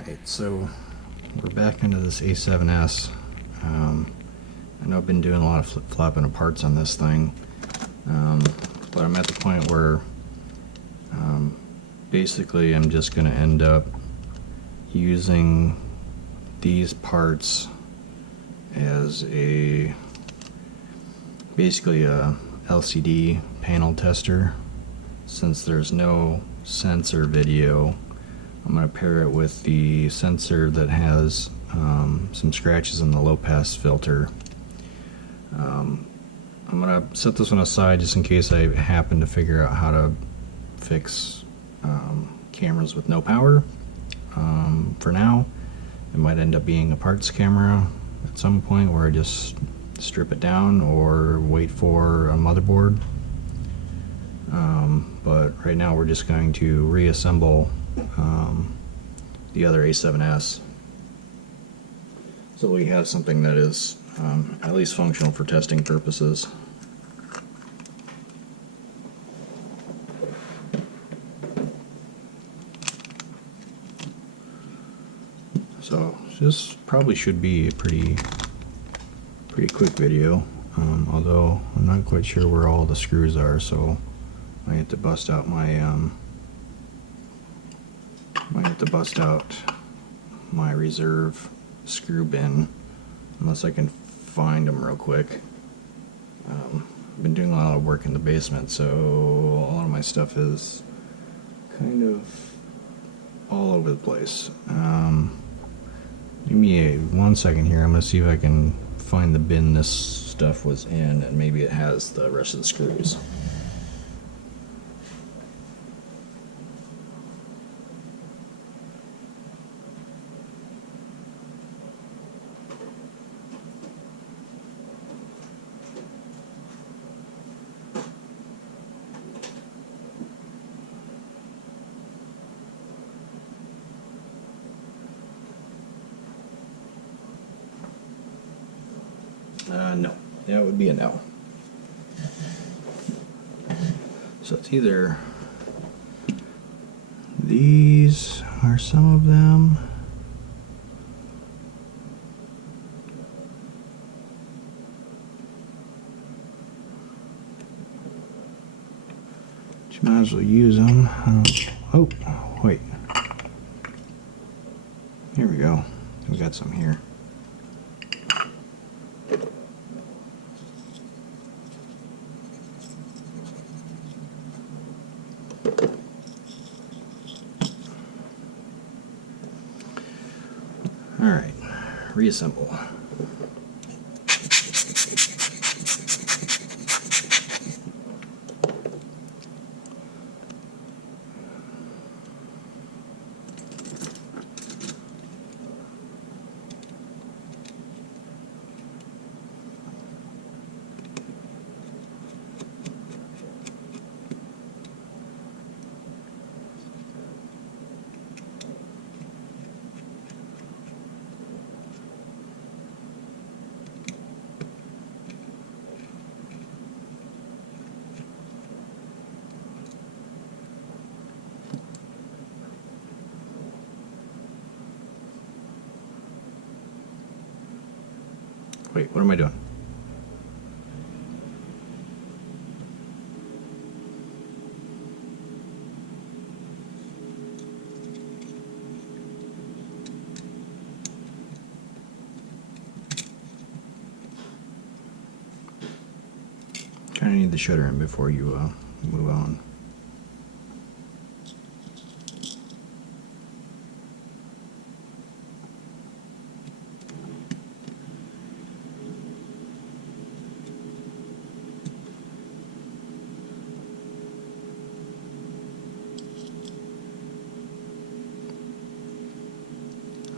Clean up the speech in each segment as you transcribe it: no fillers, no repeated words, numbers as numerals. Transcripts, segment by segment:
Alright, so we're back into this A7S. I know I've been doing a lot of flip-flopping of parts on this thing, but I'm at the point where basically I'm just going to end up using these parts as basically a LCD panel tester. Since there's no sensor video, I'm going to pair it with the sensor that has some scratches in the low pass filter. I'm going to set this one aside just in case I happen to figure out how to fix cameras with no power. For now, it might end up being a parts camera at some point where I just strip it down or wait for a motherboard. But right now we're just going to reassemble the other A7S, so we have something that is at least functional for testing purposes. So this probably should be a pretty quick video, although I'm not quite sure where all the screws are, so I have to bust out my reserve screw bin, unless I can find them real quick. I've been doing a lot of work in the basement, so a lot of my stuff is kind of all over the place. Give me 1 second here. I'm going to see if I can find the bin this stuff was in, and maybe it has the rest of the screws. No. That would be a no. So it's either these are some of them. You might as well use them. Oh, wait. Here we go. We got some here. Alright, reassemble. Wait, what am I doing? Kind of need the shutter in before you move on.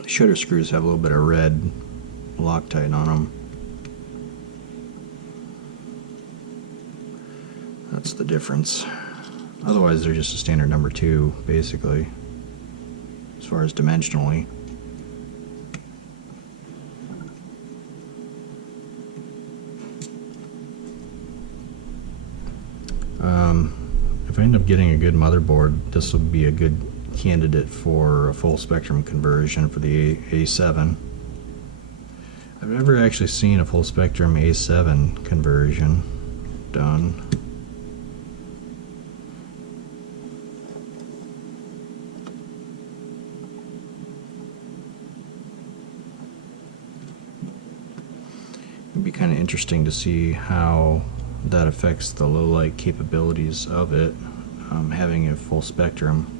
Shutter screws have a little bit of red Loctite on them. That's the difference. Otherwise, they're just a standard number 2, basically, as far as dimensionally. If I end up getting a good motherboard, this will be a good candidate for a full spectrum conversion for the A7. I've never actually seen a full spectrum A7 conversion done. It'd be kind of interesting to see how that affects the low light capabilities of it, having a full spectrum.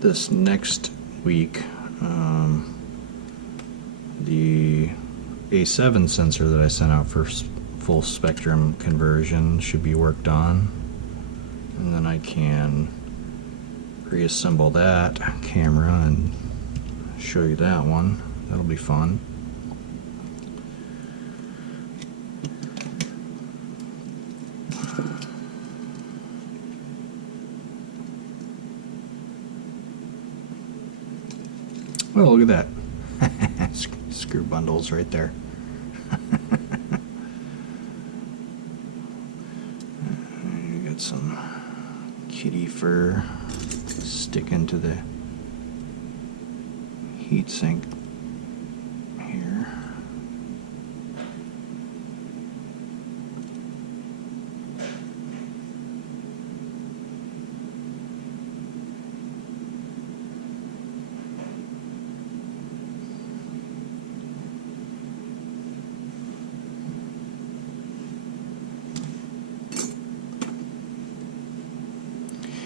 This next week, the A7 sensor that I sent out for full spectrum conversion should be worked on, and then I can reassemble that camera and show you that one. That'll be fun. Oh, look at that. Screw bundles right there. You got some kitty fur sticking to the heatsink here.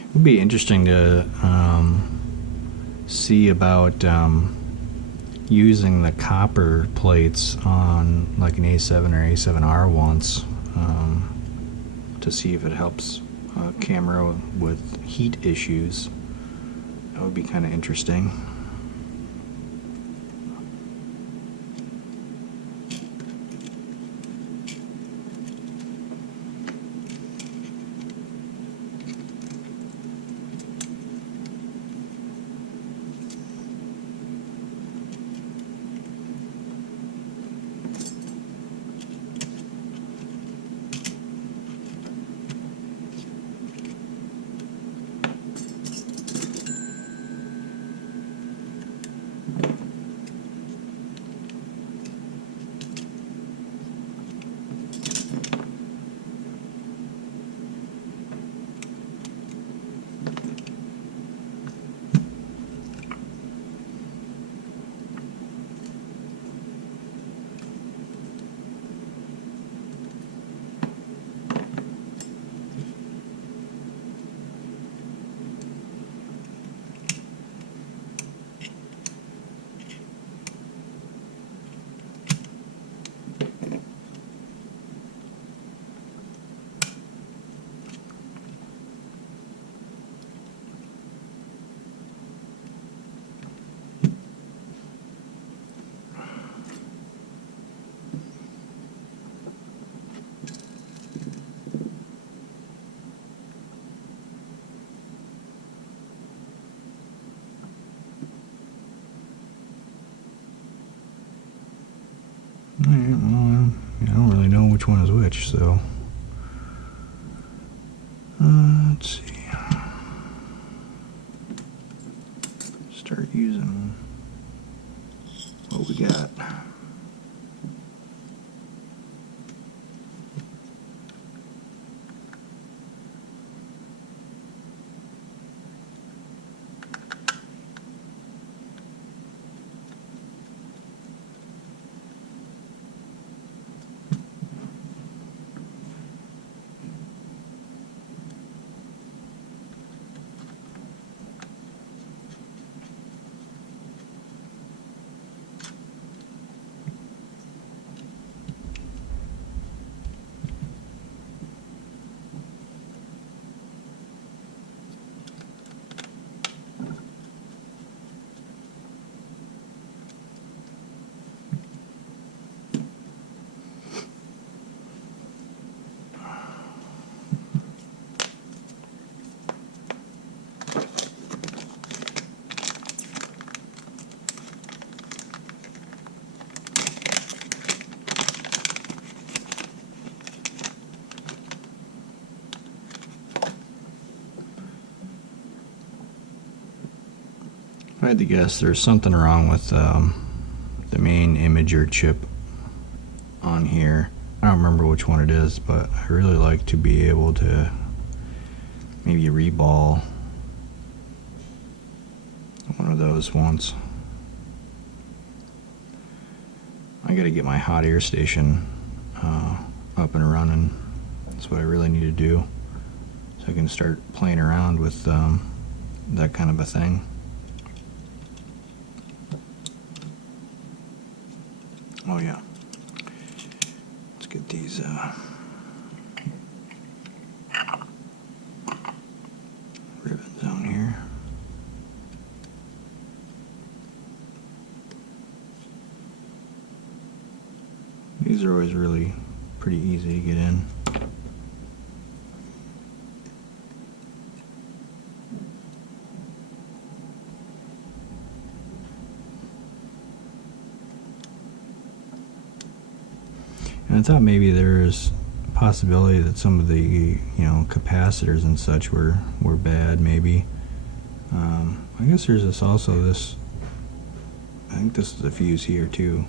It would be interesting to see about using the copper plates on like an A7 or A7R once, to see if it helps a camera with heat issues. That would be kind of interesting. Alright, well, I don't really know which one is which, so let's see. Start using what we got. had to guess there's something wrong with the main imager chip on here. I don't remember which one it is, but I really like to be able to maybe reball one of those once. I gotta get my hot air station up and running. That's what I really need to do, so I can start playing around with that kind of a thing. Oh yeah, let's get these ribbons on here. These are always really pretty easy to get in. And I thought maybe there's a possibility that some of the capacitors and such were bad, maybe. I guess there's this also this. I think this is a fuse here too.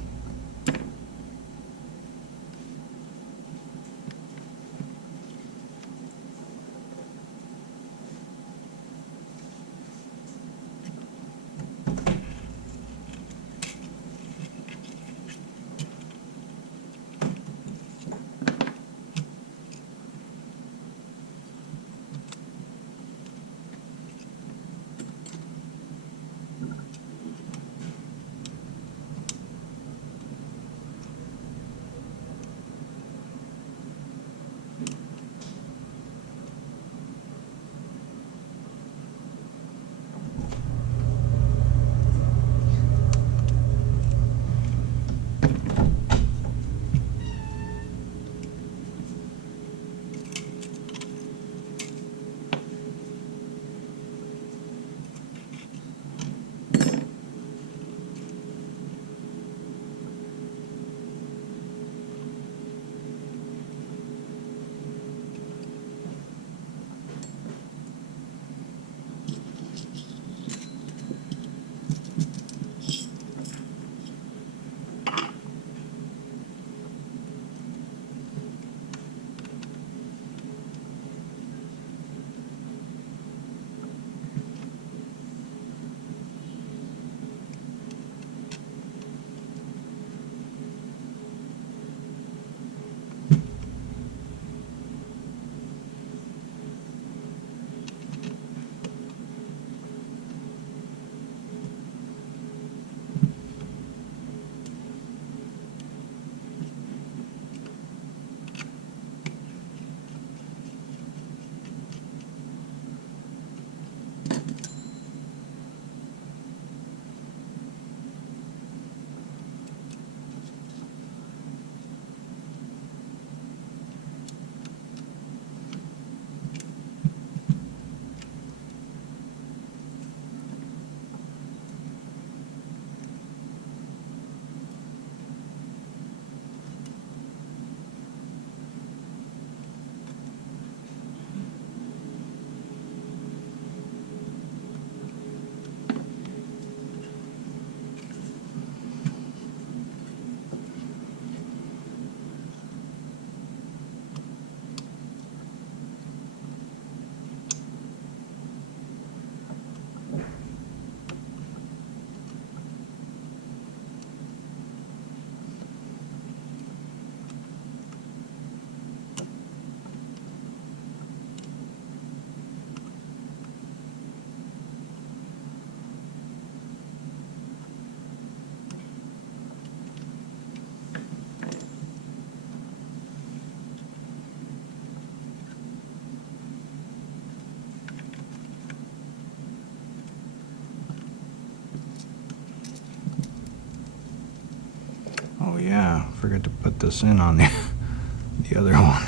Oh yeah, forgot to put this in on the other one.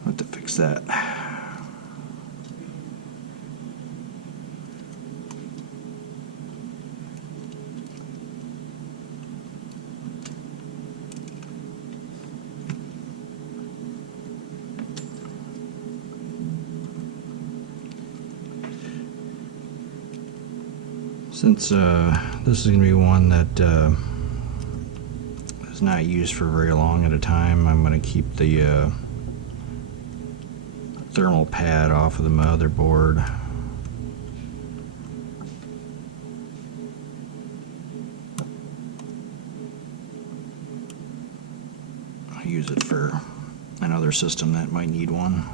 I'll have to fix that. Since this is going to be one that is not used for very long at a time, I'm going to keep the thermal pad off of the motherboard. I'll use it for another system that might need one.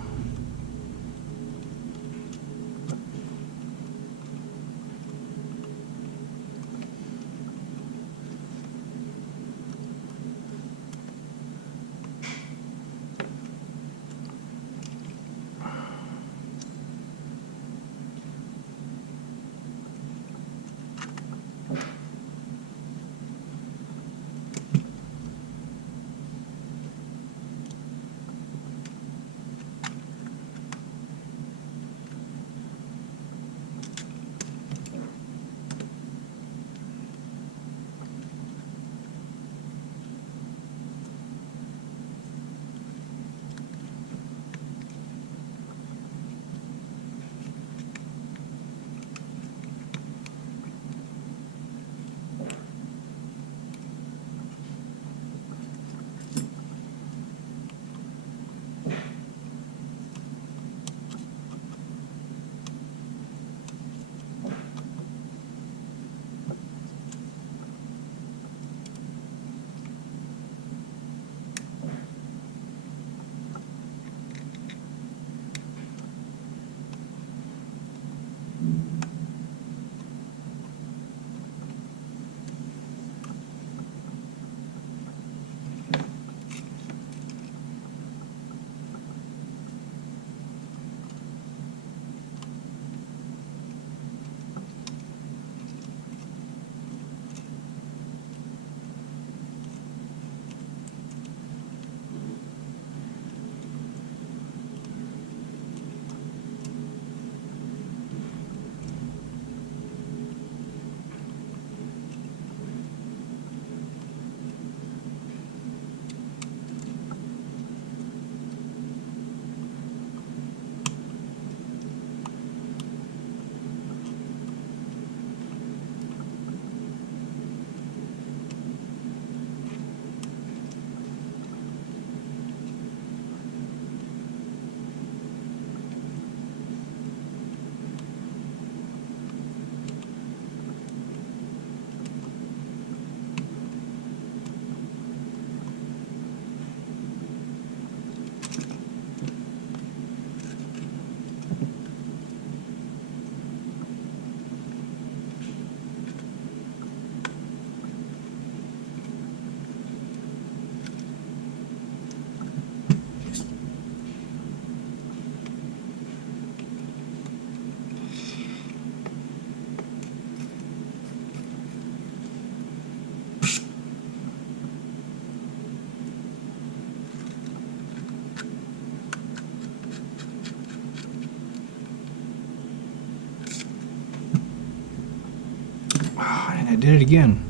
I did it again.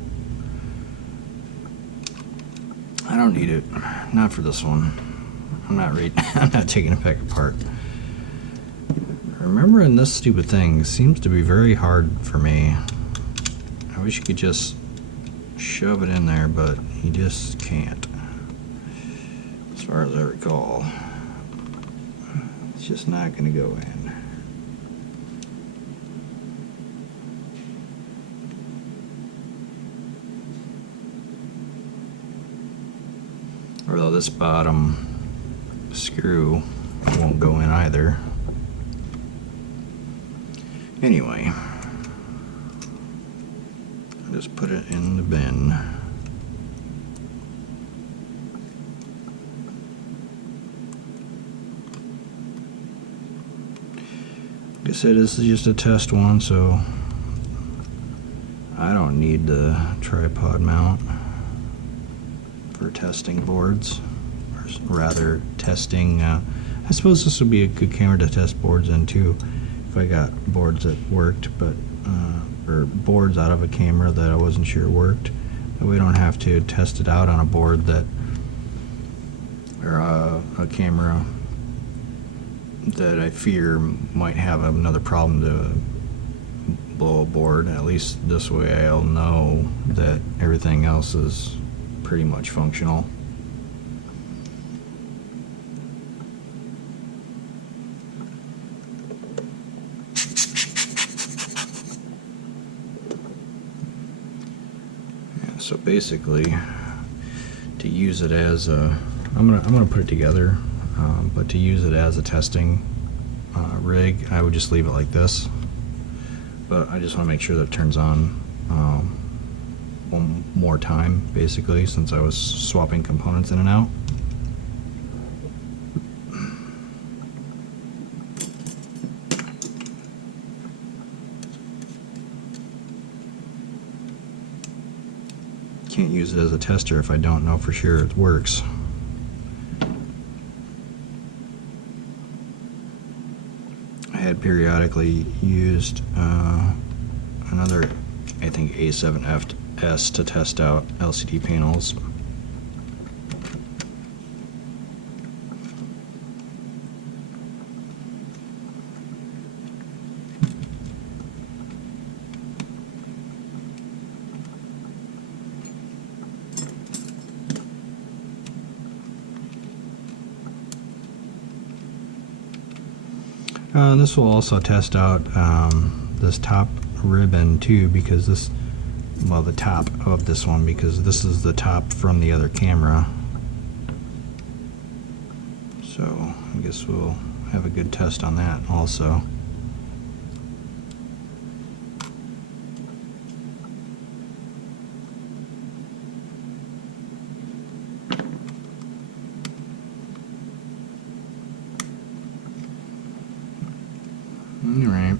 I don't need it. Not for this one. I'm not taking it back apart. Remembering this stupid thing seems to be very hard for me. I wish you could just shove it in there, but you just can't. As far as I recall, it's just not going to go in. Although this bottom screw won't go in either. Anyway, I'll just put it in the bin. Like I said, this is just a test one, so I don't need the tripod mount for testing boards, or rather testing, I suppose this would be a good camera to test boards in too, if I got boards that worked, but or boards out of a camera that I wasn't sure worked. We don't have to test it out on a board that, or a camera that I fear might have another problem to blow a board. At least this way I'll know that everything else is pretty much functional. Yeah, so basically, to use it as a, I'm gonna put it together, but to use it as a testing rig, I would just leave it like this. But I just want to make sure that it turns on one more time, basically, since I was swapping components in and out. Can't use it as a tester if I don't know for sure it works. I had periodically used another, I think, A7S to test out LCD panels. This will also test out this top ribbon too, because this, well, the top of this one, because this is the top from the other camera. So I guess we'll have a good test on that also. Alright.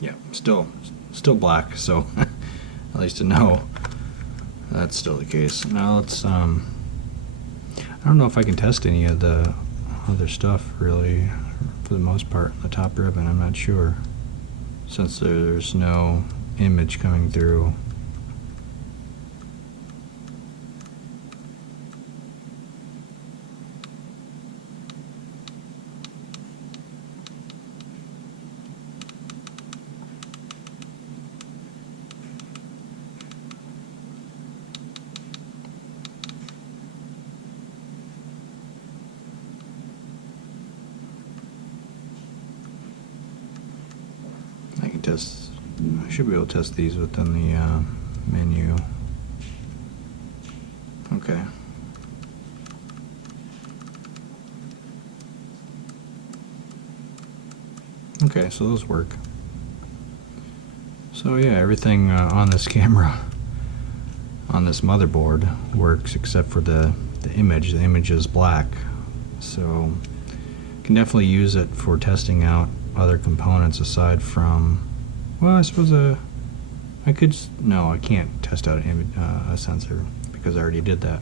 Yeah, still black, so at least to know that's still the case. Now let's I don't know if I can test any of the other stuff really, for the most part. The top ribbon, I'm not sure, since there's no image coming through. I should be able to test these within the menu. Okay. Okay, so those work. So yeah, everything on this camera, on this motherboard, works except for the image. The image is black, so you can definitely use it for testing out other components aside from, well, I suppose I could, no, I can't test out a sensor because I already did that.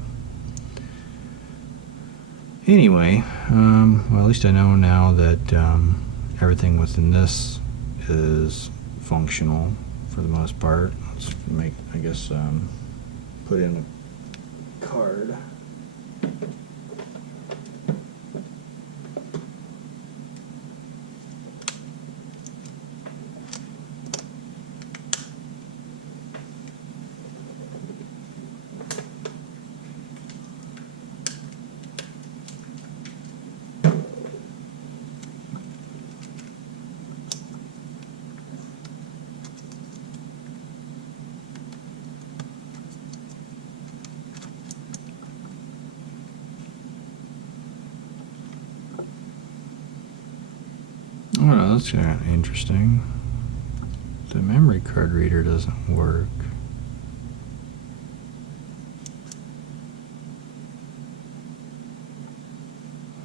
Anyway, well, at least I know now that everything within this is functional for the most part. Let's make, I guess, put in a card. Oh, that's kind of interesting. The memory card reader doesn't work.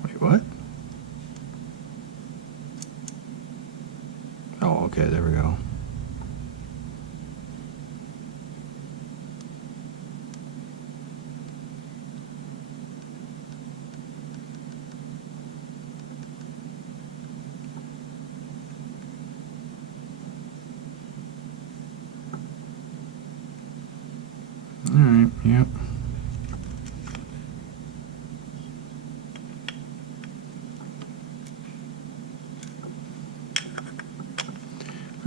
Wait, what? Oh, okay, there we go. Alright, yep.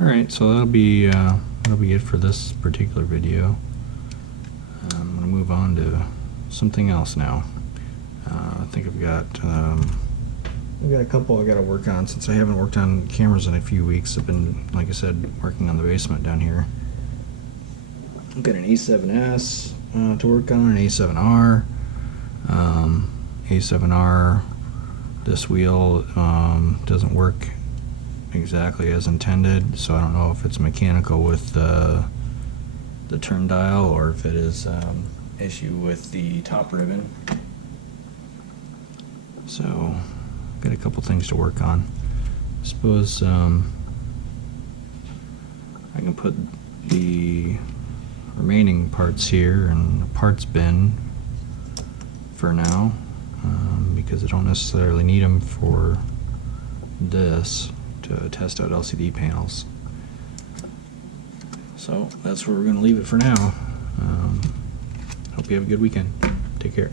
Alright, so that'll be it for this particular video. I'm going to move on to something else now. I think I've got a couple I got to work on since I haven't worked on cameras in a few weeks. I've been, like I said, working on the basement down here. I've got an A7S to work on, an A7R. A7R, this wheel doesn't work exactly as intended, so I don't know if it's mechanical with the turn dial or if it is issue with the top ribbon. So got a couple things to work on. I suppose I can put the remaining parts here in the parts bin for now, because I don't necessarily need them for this to test out LCD panels. So that's where we're going to leave it for now. Hope you have a good weekend. Take care.